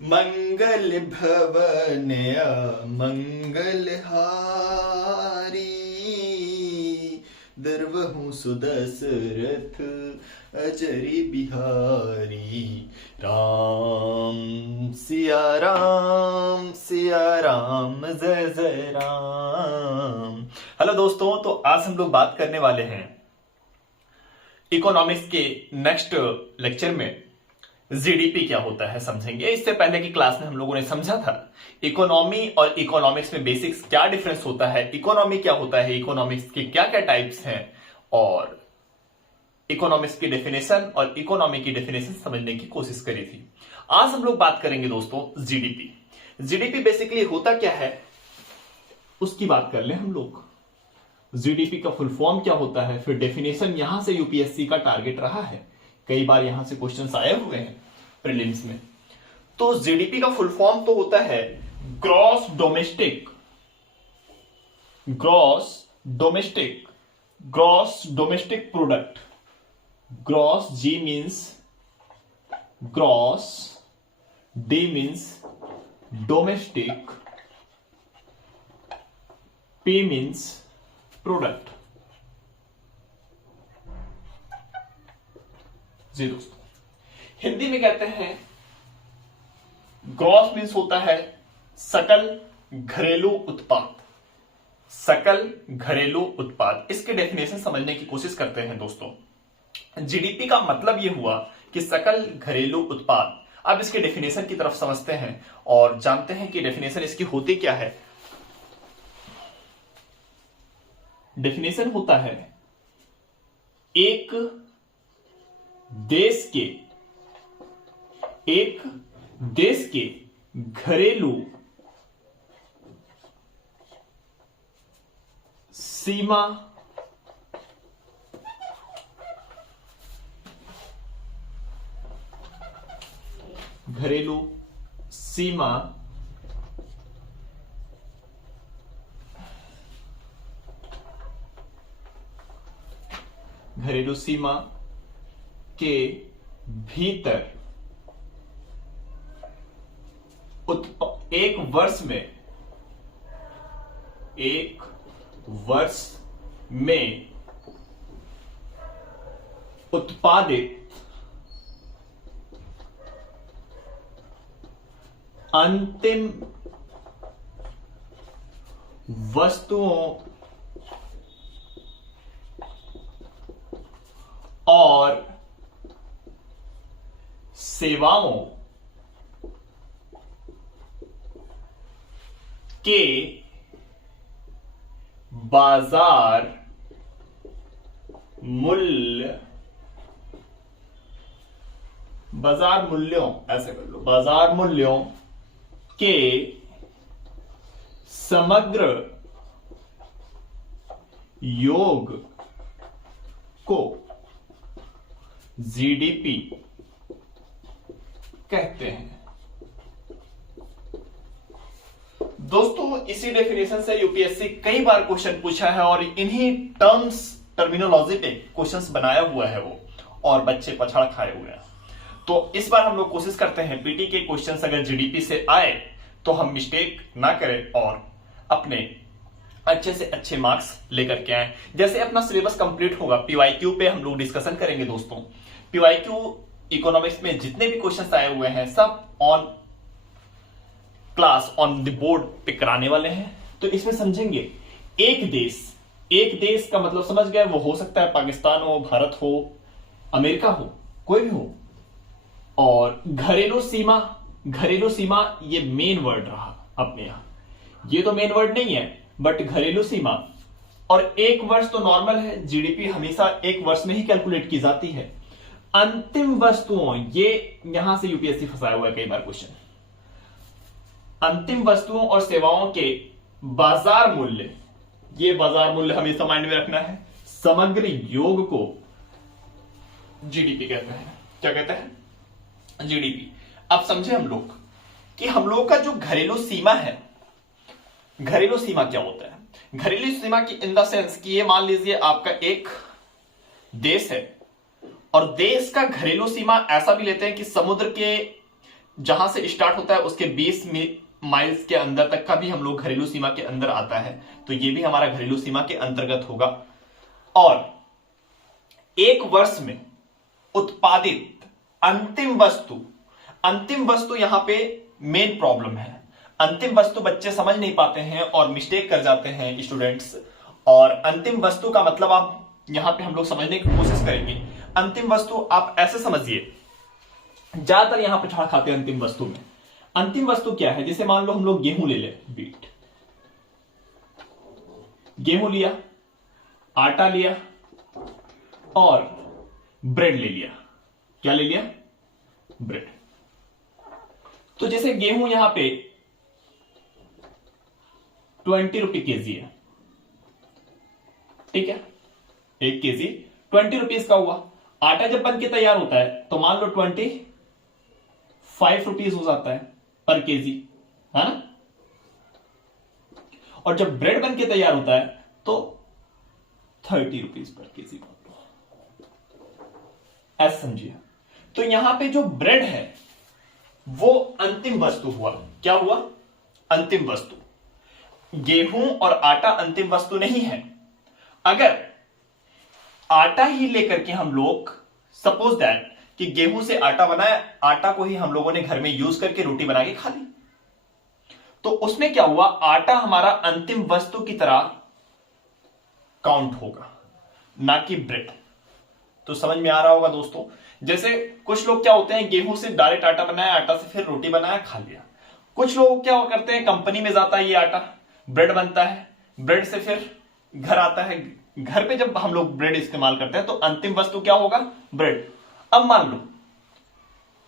मंगल भवनया मंगलहारी दर्वहु सुदशरथ अजरी बिहारी। राम सिया राम जय जय राम। हेलो दोस्तों, तो आज हम लोग बात करने वाले हैं इकोनॉमिक्स के नेक्स्ट लेक्चर में जीडीपी क्या होता है समझेंगे। इससे पहले की क्लास में हम लोगों ने समझा था इकोनॉमी और इकोनॉमिक्स में बेसिक्स क्या डिफरेंस होता है, इकोनॉमी क्या होता है, इकोनॉमिक्स के क्या क्या टाइप्स हैं, और इकोनॉमिक्स की डेफिनेशन और इकोनॉमी की डेफिनेशन समझने की कोशिश करी थी। आज हम लोग बात करेंगे दोस्तों जीडीपी। जीडीपी बेसिकली होता क्या है उसकी बात कर ले हम लोग। जीडीपी का फुल फॉर्म क्या होता है, फिर डेफिनेशन यहां से यूपीएससी का टारगेट रहा है, कई बार यहां से क्वेश्चंस आए हुए हैं प्रीलिम्स में। तो जीडीपी का फुल फॉर्म तो होता है gross domestic product. Gross, G means gross, D means domestic, P means product. जी दोस्तों, हिंदी में कहते हैं ग्रॉस मीन्स होता है सकल घरेलू उत्पाद। सकल घरेलू उत्पाद, इसके डेफिनेशन समझने की कोशिश करते हैं दोस्तों। जीडीपी का मतलब यह हुआ कि सकल घरेलू उत्पाद। अब इसके डेफिनेशन की तरफ समझते हैं और जानते हैं कि डेफिनेशन इसकी होती क्या है। डेफिनेशन होता है एक देश के घरेलू सीमा के भीतर एक वर्ष में उत्पादित अंतिम वस्तुओं और सेवाओं के बाजार मूल्यों, ऐसे कर लो, बाजार मूल्यों के समग्र योग को जीडीपी कहते हैं। दोस्तों, इसी डेफिनेशन से यूपीएससी कई बार क्वेश्चन पूछा है और इन्हीं टर्मिनोलॉजी पे क्वेश्चंस बनाया हुआ है वो, और बच्चे पछाड़ खाए हुए हैं। तो इस बार हम लोग कोशिश करते हैं पीटी के क्वेश्चंस अगर जीडीपी से आए तो हम मिस्टेक ना करें और अपने अच्छे से अच्छे मार्क्स लेकर के आए। जैसे अपना सिलेबस कंप्लीट होगा पीवाईक्यू पे हम लोग डिस्कशन करेंगे दोस्तों। पीवाईक्यू इकोनॉमिक्स में जितने भी क्वेश्चंस आए हुए हैं सब on class on the board पे कराने वाले हैं। तो इसमें समझेंगे एक देश का मतलब समझ गए, वो हो सकता है पाकिस्तान हो, भारत हो, अमेरिका हो, कोई भी हो। और घरेलू सीमा ये मेन वर्ड रहा अपने यहां, ये तो मेन वर्ड नहीं है बट घरेलू सीमा। और एक वर्ष तो नॉर्मल है, जीडीपी हमेशा एक वर्ष में ही कैलकुलेट की जाती है। अंतिम वस्तुओं, ये यहां से यूपीएससी फंसाया हुआ है कई बार क्वेश्चन। अंतिम वस्तुओं और सेवाओं के बाजार मूल्य, ये बाजार मूल्य हमेशा माइंड में रखना है। समग्र योग को जीडीपी कहते हैं। क्या कहते हैं? जीडीपी। अब समझे हम लोग कि हम लोग का जो घरेलू सीमा है, घरेलू सीमा क्या होता है? घरेलू सीमा की इन द सेंस कि ये मान लीजिए आपका एक देश है और देश का घरेलू सीमा ऐसा भी लेते हैं कि समुद्र के जहां से स्टार्ट होता है उसके 20 माइल्स के अंदर तक का भी हम लोग घरेलू सीमा के अंदर आता है, तो ये भी हमारा घरेलू सीमा के अंतर्गत होगा। और एक वर्ष में उत्पादित अंतिम वस्तु यहां पे मेन प्रॉब्लम है। अंतिम वस्तु बच्चे समझ नहीं पाते हैं और मिस्टेक कर जाते हैं स्टूडेंट्स। और अंतिम वस्तु का मतलब आप यहां पे हम लोग समझने की कोशिश करेंगे। अंतिम वस्तु आप ऐसे समझिए, ज्यादातर यहां पे छाड़ खाते हैं अंतिम वस्तु में। अंतिम वस्तु क्या है? जैसे मान लो हम लोग गेहूं ले ले, बीट, गेहूं लिया, आटा लिया और ब्रेड ले लिया। क्या ले लिया? ब्रेड। तो जैसे गेहूं यहां पे 20 रुपये केजी है, ठीक है, 1 केजी 20 रुपीज का हुआ। आटा जब बन के तैयार होता है तो मान लो 25 रुपीज हो जाता है पर केजी, है ना। और जब ब्रेड बन के तैयार होता है तो 30 रुपीज पर केजी, ऐसा समझिए। तो यहां पे जो ब्रेड है वो अंतिम वस्तु हुआ। क्या हुआ? अंतिम वस्तु। गेहूं और आटा अंतिम वस्तु नहीं है। अगर आटा ही लेकर के हम लोग सपोज दैट कि गेहूं से आटा बनाया, आटा को ही हम लोगों ने घर में यूज करके रोटी बना के खा ली, तो उसमें क्या हुआ? आटा हमारा अंतिम वस्तु की तरह काउंट होगा, ना कि ब्रेड। तो समझ में आ रहा होगा दोस्तों। जैसे कुछ लोग क्या होते हैं, गेहूं से डायरेक्ट आटा बनाया, आटा से फिर रोटी बनाया, खा लिया। कुछ लोग क्या करते हैं, कंपनी में जाता है ये आटा, ब्रेड बनता है, ब्रेड से फिर घर आता है, घर पे जब हम लोग ब्रेड इस्तेमाल करते हैं तो अंतिम वस्तु क्या होगा? ब्रेड। अब मान लो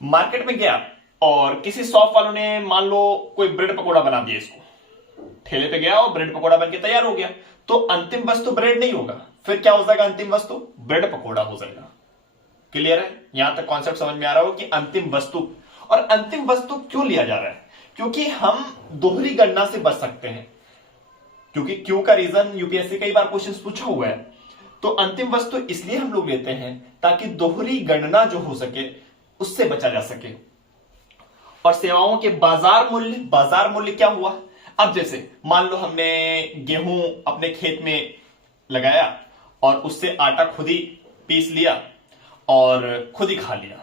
मार्केट में गया और किसी शॉप वालों ने मान लो कोई ब्रेड पकौड़ा बना दिया, इसको ठेले पे गया और ब्रेड पकौड़ा बनके तैयार हो गया, तो अंतिम वस्तु ब्रेड नहीं होगा, फिर क्या हो जाएगा? अंतिम वस्तु ब्रेड पकौड़ा हो जाएगा। क्लियर है? यहां तक कॉन्सेप्ट समझ में आ रहा हो कि अंतिम वस्तु। और अंतिम वस्तु क्यों लिया जा रहा है? क्योंकि हम दोहरी गणना से बच सकते हैं। क्योंकि क्यों का रीजन यूपीएससी कई बार क्वेश्चन पूछा हुआ है। तो अंतिम वस्तु इसलिए हम लोग लेते हैं ताकि दोहरी गणना जो हो सके उससे बचा जा सके। और सेवाओं के बाजार मूल्य क्या हुआ? अब जैसे मान लो हमने गेहूं अपने खेत में लगाया और उससे आटा खुद ही पीस लिया और खुद ही खा लिया,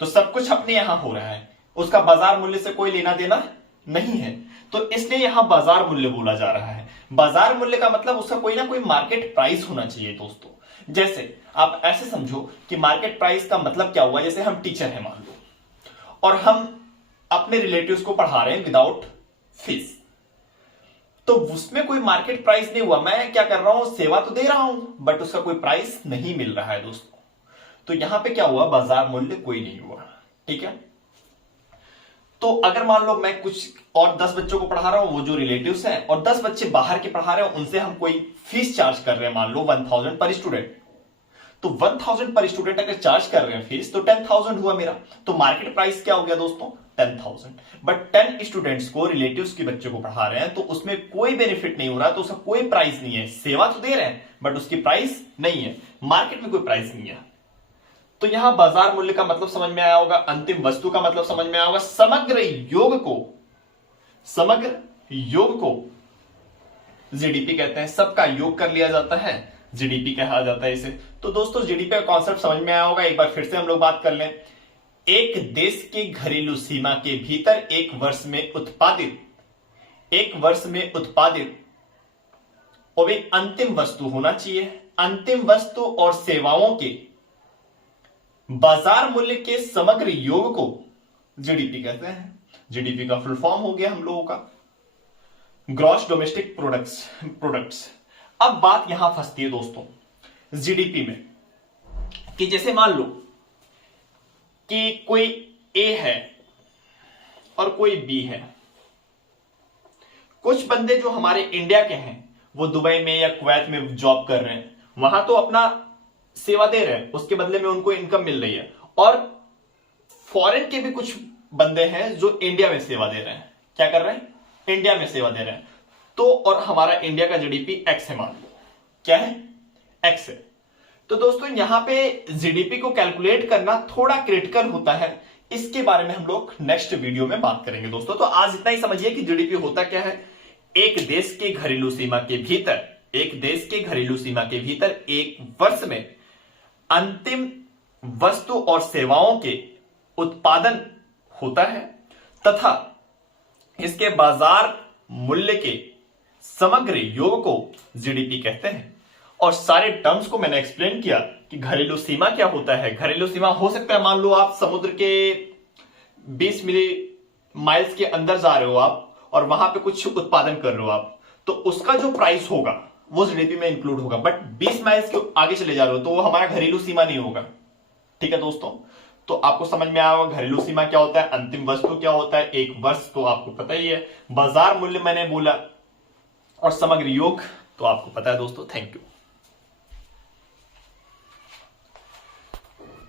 तो सब कुछ अपने यहां हो रहा है, उसका बाजार मूल्य से कोई लेना देना नहीं है, तो इसलिए यहां बाजार मूल्य बोला जा रहा है। बाजार मूल्य का मतलब उसका कोई ना कोई मार्केट प्राइस होना चाहिए दोस्तों। जैसे आप ऐसे समझो कि मार्केट प्राइस का मतलब क्या हुआ? जैसे हम टीचर हैं मान लो, और हम अपने रिलेटिव्स को पढ़ा रहे हैं विदाउट फीस, तो उसमें कोई मार्केट प्राइस नहीं हुआ। मैं क्या कर रहा हूं? सेवा तो दे रहा हूं बट उसका कोई प्राइस नहीं मिल रहा है दोस्तों। तो यहां पे क्या हुआ? बाजार मूल्य कोई नहीं हुआ। ठीक है। तो अगर मान लो मैं कुछ और 10 बच्चों को पढ़ा रहा हूं, वो जो रिलेटिव्स हैं, और 10 बच्चे बाहर के पढ़ा रहे हैं, उनसे हम कोई फीस चार्ज कर रहे हैं, मान लो 1000 पर स्टूडेंट, तो 1000 पर स्टूडेंट अगर चार्ज कर रहे हैं फीस, तो 10,000 हुआ मेरा। तो मार्केट प्राइस क्या हो गया दोस्तों? 10,000। बट 10 स्टूडेंट्स को, रिलेटिव्स के बच्चों को पढ़ा रहे हैं, तो उसमें कोई बेनिफिट नहीं हो रहा, तो उसका कोई प्राइस नहीं है। सेवा तो दे रहे हैं बट उसकी प्राइस नहीं है, मार्केट में कोई प्राइस नहीं है। तो यहां बाजार मूल्य का मतलब समझ में आया होगा, अंतिम वस्तु का मतलब समझ में आया होगा। समग्र योग को जीडीपी कहते हैं, सबका योग कर लिया जाता है, जीडीपी कहा जाता है इसे। तो दोस्तों जीडीपी का कॉन्सेप्ट समझ में आया होगा। एक बार फिर से हम लोग बात कर लें। एक देश की घरेलू सीमा के भीतर एक वर्ष में उत्पादित और भी अंतिम वस्तु होना चाहिए। अंतिम वस्तु और सेवाओं के बाजार मूल्य के समग्र योग को जीडीपी कहते हैं। जीडीपी का फुल फॉर्म हो गया हम लोगों का ग्रॉस डोमेस्टिक प्रोडक्ट्स। अब बात यहां फंसती है दोस्तों जीडीपी में, कि जैसे मान लो कि कोई ए है और कोई बी है। कुछ बंदे जो हमारे इंडिया के हैं वो दुबई में या कुवैत में जॉब कर रहे हैं, वहां तो अपना सेवा दे रहे हैं, उसके बदले में उनको इनकम मिल रही है। और फॉरेन के भी कुछ बंदे हैं जो इंडिया में सेवा दे रहे हैं। क्या कर रहे हैं? इंडिया में सेवा दे रहे हैं। तो और हमारा इंडिया का जीडीपी एक्स है, मान लो क्या है? एक्स है। तो दोस्तों यहां पे जीडीपी को कैलकुलेट करना थोड़ा क्रिटिकल होता है इसके बारे में हम लोग नेक्स्ट वीडियो में बात करेंगे दोस्तों। तो आज इतना ही समझिए कि जीडीपी होता क्या है। एक देश के घरेलू सीमा के भीतर, एक देश के घरेलू सीमा के भीतर एक वर्ष में अंतिम वस्तु और सेवाओं के उत्पादन होता है तथा इसके बाजार मूल्य के समग्र योग को जीडीपी कहते हैं। और सारे टर्म्स को मैंने एक्सप्लेन किया कि घरेलू सीमा क्या होता है। घरेलू सीमा हो सकता है, मान लो आप समुद्र के 20 मिली माइल्स के अंदर जा रहे हो आप और वहां पे कुछ उत्पादन कर रहे हो आप, तो उसका जो प्राइस होगा वो जीडीपी में इंक्लूड होगा। बट 20 माइल्स के आगे चले जा रहे हो तो वो हमारा घरेलू सीमा नहीं होगा। ठीक है दोस्तों, तो आपको समझ में आया होगा घरेलू सीमा क्या होता है, अंतिम वस्तु क्या होता है, एक वर्ष तो आपको पता ही है, बाजार मूल्य मैंने बोला, और समग्र योग तो आपको पता है दोस्तों। Thank you.